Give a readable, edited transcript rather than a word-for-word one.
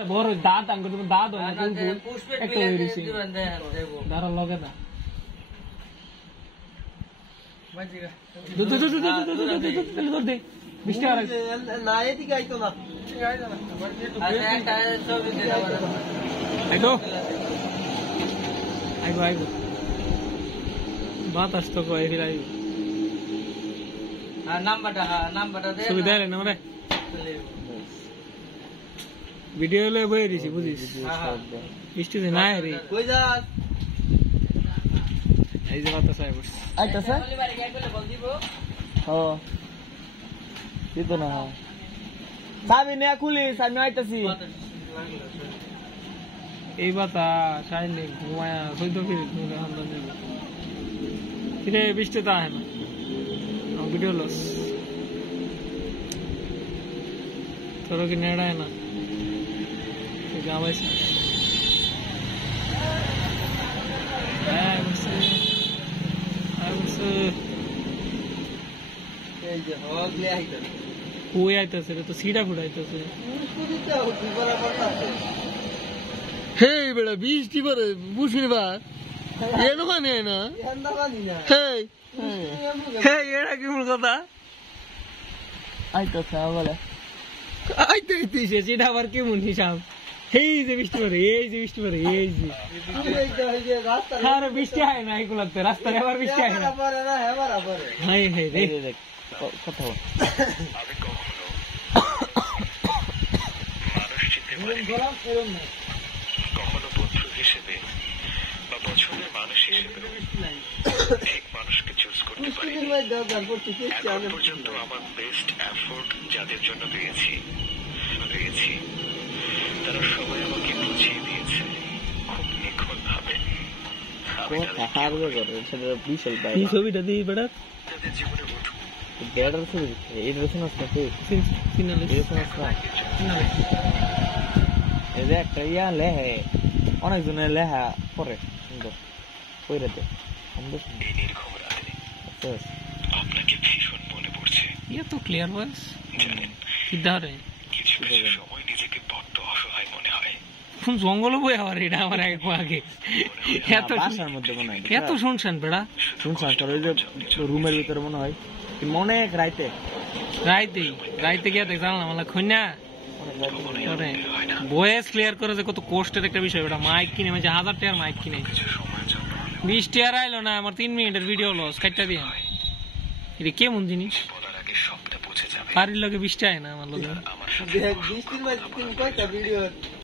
বড় দাঁত আঙ্গুর তুমি দাঁত হয় না একটা হয়ে রয়েছে দাঁড়ার লগে না বৃষ্টি আর না এদিকে আইতো না আইতো আইবো আইবো বাতাস তো কয় ফির আইবো নাম্বারটা দে সুবিধা রে না রে ভিডিও লে বই দিছি বুঝিস বৃষ্টি না রে কই যাস এই যে বাতাস আইবো আইতাছে ও দিতো না চাবি নে খুলিস আমি আইতাছি এই বাতাস আইলে ঘুমায়া সৈত ফিরে হান্দান যাবে ফিরে বৃষ্টি তো আহে না ভিডিও লস তোর কি নেড়ায় না গাবাইছে কই আইতাছে রে তো সিডা ফুটাইতাছে হে বেড়া বৃষ্টি পরে বুঝবি বা এনো কানে না হে হে এরা কি মূল কথা আইতাছে বলে আইতে দিছে সিডা আবার কি মন হিসাব এই যে বৃষ্টি পরে এই যে বৃষ্টি পরে এই যে আরে বৃষ্টি হয় না এগুলোতে রাস্তায় আবার বৃষ্টি হয় না হাই হাই রে কথা কখনো বন্ধু হিসেবে বা পছন্দের মানুষ হিসেবে ঠিক মানুষকে চুজ করতে পারি। এখন পর্যন্ত আমার বেস্ট এফোর্ট যাদের জন্য দিয়েছি তারা সবাই আমাকে বুঝিয়ে দিয়েছে খুব নিখুঁত ভাবে। ছবিটা দিই বেড়া তাদের জীবনে উঠবো বেড়ার ছবি এই রসুন একটা ইয়া লেহে অনেকজনের লেহা পরে সুন্দর কইরাতে এই নির্ঘুম রাতে আপনাকে ভীষণ মনে পড়ছে। ইয়ে তো ক্লিয়ার ভয়েস জানেন কি ধরে কিছু কিছু সময় নিজেকে বড্ড অসহায় মনে হয়। জঙ্গল বই হওয়ার এটা আমার আগে এত বাসার মধ্যে মনে হয় এত শুনছেন বেড়া শুনছেন ওই যে রুমের ভিতরে মনে হয় অনেক রাইতে গিয়ে দেখ জানলাম আমার খুঁজা ভয়েস ক্লিয়ার করে যে কত কষ্টের একটা বিষয় ওটা মাইক কিনে মানে 1000 টাকার মাইক কিনে 20 টাকা আইলো না আমার 3 মিনিটের ভিডিও লস কাটটা দিয়ে এটা কেমন জিনিস বাড়ির লোকে 20 টাকা না আমার লোকে